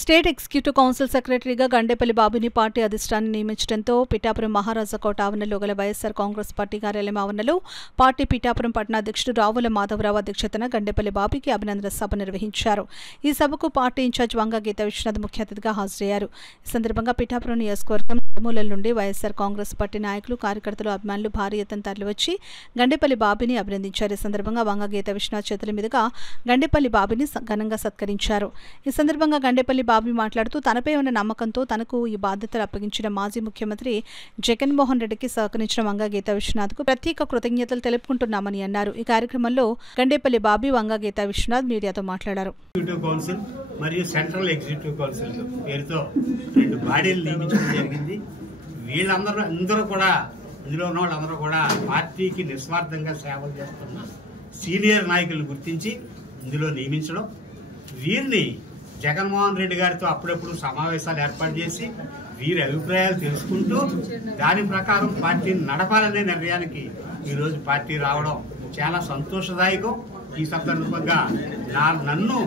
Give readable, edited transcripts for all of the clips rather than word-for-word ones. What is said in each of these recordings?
State executive council సెక్రటరీగా గండేపల్లి బాబుని party అధిష్టానం నియమించడంతో పిఠాపురం మహారాజాకోట ఆవరణలో గల వైఎస్సార్ కాంగ్రెస్ పార్టీ కార్యాలయం ఆవరణలో పార్టీ పిఠాపురం పట్టణాధ్యక్షుడు రావుల మాధవరావు అధ్యక్షతన గండేపల్లి బాబుకి అభినందన సభ నిర్వహించారు. ఈ సభకు పార్టీ ఇన్ఛార్జ్ వంగ గీతా విశ్వనాథ్ ముఖ్య అతిథిగా హాజరయ్యారు. ఈ సందర్భంగా పిఠాపురం నియోజకవర్గం నలుమూలల నుండి వైఎస్సార్ కాంగ్రెస్ పార్టీ నాయకులు, కార్యకర్తలు, అభిమానులు భారీ ఎత్తున తరలివచ్చి గండేపల్లి బాబుని అభినందించారు. ఈ సందర్భంగా వంగ గీతా విశ్వనాథ్ చేతుల మీదుగా గండేపల్లి బాబుని ఘనంగా సత్కరించారు. ఈ సందర్భంగా గండేపల్లి బాబు మాట్లాడుతూ తనపై ఉన్న నమ్మకంతో తనకు ఈ బాధ్యతలు అప్పగించిన మాజీ ముఖ్యమంత్రి జగన్మోహన్ రెడ్డికి సహకరించిన వంగ గీతా విశ్వనాథ్కు ప్రత్యేక కృతజ్ఞతలు తెలుపుకుంటున్నామని అన్నారు. ఈ కార్యక్రమంలో గండేపల్లి బాబు, వంగ గీతా విశ్వనాథ్ మీడియాతో మాట్లాడారు. మరియు సెంట్రల్ ఎగ్జిక్యూటివ్ కౌన్సిల్ పేరుతో 2 బాడీలు నియమించడం జరిగింది. వీళ్ళందరూ కూడా, ఇందులో ఉన్న వాళ్ళందరూ కూడా పార్టీకి నిస్వార్థంగా సేవలు చేస్తున్న సీనియర్ నాయకులను గుర్తించి ఇందులో నియమించడం, వీరిని జగన్మోహన్ రెడ్డి గారితో అప్పుడప్పుడు సమావేశాలు ఏర్పాటు చేసి వీరి అభిప్రాయాలు తెలుసుకుంటూ దాని ప్రకారం పార్టీని నడపాలనే నిర్ణయానికి ఈరోజు పార్టీ రావడం చాలా సంతోషదాయకం. ఈ సందర్భంగా నన్ను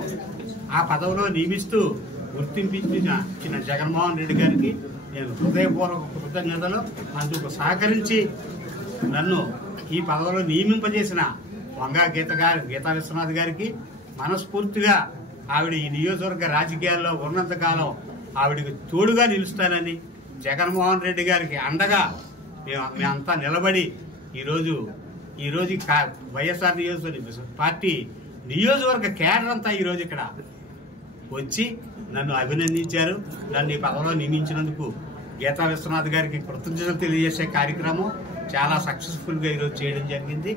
ఆ పదవిలో నియమిస్తూ గుర్తింపించిన జగన్మోహన్ రెడ్డి గారికి నేను హృదయపూర్వక కృతజ్ఞతలు. అందుకు సహకరించి నన్ను ఈ పదవిలో నియమింపజేసిన వంగ గీతా విశ్వనాథ్ గారికి మనస్ఫూర్తిగా ఆవిడ ఈ నియోజకవర్గ రాజకీయాల్లో ఉన్నంతకాలం ఆవిడకి తోడుగా నిలుస్తానని, జగన్మోహన్ రెడ్డి గారికి అండగా మేమంతా నిలబడి ఈరోజు వైఎస్ఆర్ పార్టీ నియోజకవర్గ కేడర్ అంతా ఈరోజు ఇక్కడ వచ్చి నన్ను అభినందించారు. నన్ను ఈ పదవిలో నియమించినందుకు గీతా విశ్వనాథ్ గారికి కృతజ్ఞతలు తెలియజేసే కార్యక్రమం చాలా సక్సెస్ఫుల్గా ఈరోజు చేయడం జరిగింది.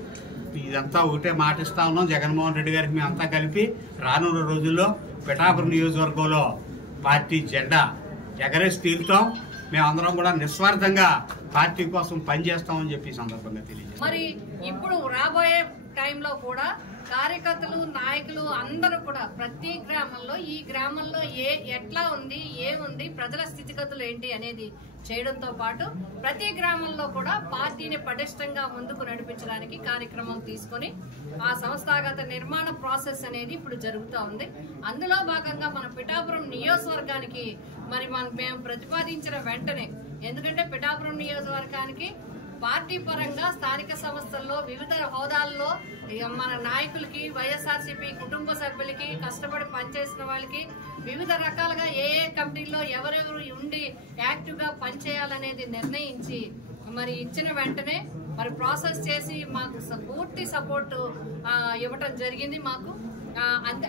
ఇదంతా ఒకటే మాట ఇస్తా ఉన్నాం జగన్మోహన్ రెడ్డి గారికి. మేమంతా కలిపి రానున్న రోజుల్లో పిఠాపురం నియోజకవర్గంలో పార్టీ జెండా ఎగరేసి తీరుతాం. మేమందరం కూడా నిస్వార్థంగా పార్టీ కోసం పనిచేస్తామని చెప్పి సందర్భంగా తెలియజేస్తాం. మరి ఇప్పుడు రాబోయే టైంలో కూడా కార్యకర్తలు, నాయకులు అందరూ కూడా ప్రతి గ్రామంలో, ఈ గ్రామంలో ఎట్లా ఉంది, ఏముంది, ప్రజల స్థితిగతులు ఏంటి అనేది చేయడంతో పాటు ప్రతి గ్రామంలో కూడా పార్టీని పటిష్టంగా ముందుకు నడిపించడానికి కార్యక్రమం తీసుకొని ఆ సంస్థాగత నిర్మాణ ప్రాసెస్ అనేది ఇప్పుడు జరుగుతూ ఉంది. అందులో భాగంగా మన పిఠాపురం నియోజకవర్గానికి మరి మేము ప్రతిపాదించిన వెంటనే, ఎందుకంటే పిఠాపురం నియోజకవర్గానికి పార్టీ పరంగా స్థానిక సంస్థల్లో వివిధ హోదాల్లో మన నాయకులకి, వైఎస్ఆర్సీపీ కుటుంబ సభ్యులకి, కష్టపడి పనిచేసిన వాళ్ళకి వివిధ రకాలుగా ఏ కమిటీల్లో ఎవరెవరు ఉండి యాక్టివ్ గా పనిచేయాలనేది నిర్ణయించి మరి ఇచ్చిన వెంటనే మరి ప్రాసెస్ చేసి మాకు పూర్తి సపోర్ట్ ఇవ్వటం జరిగింది. మాకు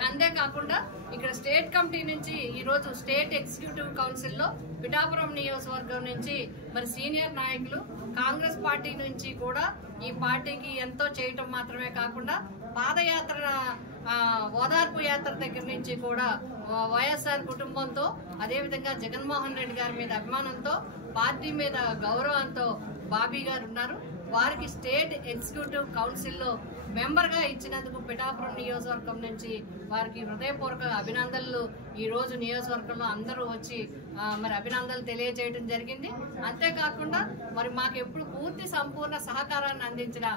అంతేకాకుండా ఇక్కడ స్టేట్ కమిటీ నుంచి ఈరోజు స్టేట్ ఎగ్జిక్యూటివ్ కౌన్సిల్లో పిఠాపురం నియోజకవర్గం నుంచి మరి సీనియర్ నాయకులు, కాంగ్రెస్ పార్టీ నుంచి కూడా ఈ పార్టీకి ఎంతో చేయటం మాత్రమే కాకుండా పాదయాత్ర, ఓదార్పు యాత్ర దగ్గర నుంచి కూడా వైఎస్ఆర్ కుటుంబంతో, అదేవిధంగా జగన్మోహన్ రెడ్డి గారి మీద అభిమానంతో, పార్టీ మీద గౌరవంతో బాబీ గారు ఉన్నారు. వారికి స్టేట్ ఎగ్జిక్యూటివ్ కౌన్సిల్లో మెంబర్గా ఇచ్చినందుకు పిఠాపురం నియోజకవర్గం నుంచి వారికి హృదయపూర్వక అభినందనలు ఈ రోజు నియోజకవర్గంలో అందరూ వచ్చి మరి అభినందనలు తెలియజేయడం జరిగింది. అంతేకాకుండా మరి మాకు ఎప్పుడు పూర్తి సంపూర్ణ సహకారాన్ని అందించిన